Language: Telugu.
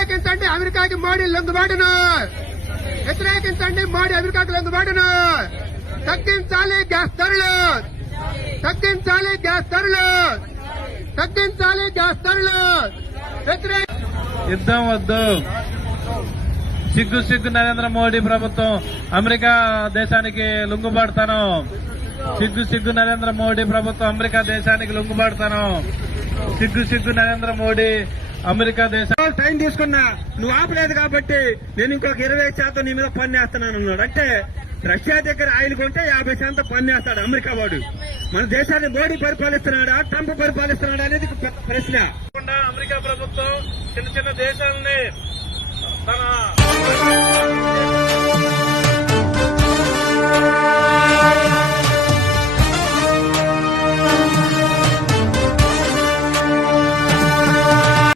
వ్యతిరేకించండి అమెరికాకి మోడీ లొంగుబాటును. వ్యతిరేకించండి మోడీ అమెరికాకి లొంగుబాటును. తగ్గించాలి గ్యాస్ ధరలు. తగ్గించాలి గ్యాస్ ధరలు. తగ్గించాలి గ్యాస్ ధరలు. యుద్ధం వద్దు. సిగ్గు నరేంద్ర మోడీ ప్రభుత్వం అమెరికా దేశానికి లొంగుబాటుతాను. సిగ్గు నరేంద్ర మోడీ ప్రభుత్వం అమెరికా దేశానికి లొంగుబాటుతాను. సిగ్గు నరేంద్ర మోడీ అమెరికా దేశం. టైం తీసుకున్నా నువ్వు ఆపలేదు కాబట్టి నేను ఇంకొక 20% నీ మీద పన్నేస్తున్నాను అన్నాడు. అంటే రష్యా దగ్గర ఆయిల్ కొంటే 50% పన్నేస్తాడు అమెరికా వాడు. మన దేశాన్ని మోడీ పరిపాలిస్తున్నాడా ట్రంప్ పరిపాలిస్తున్నాడా అనేది ప్రశ్న. అమెరికా ప్రభుత్వం చిన్న దేశాలని తన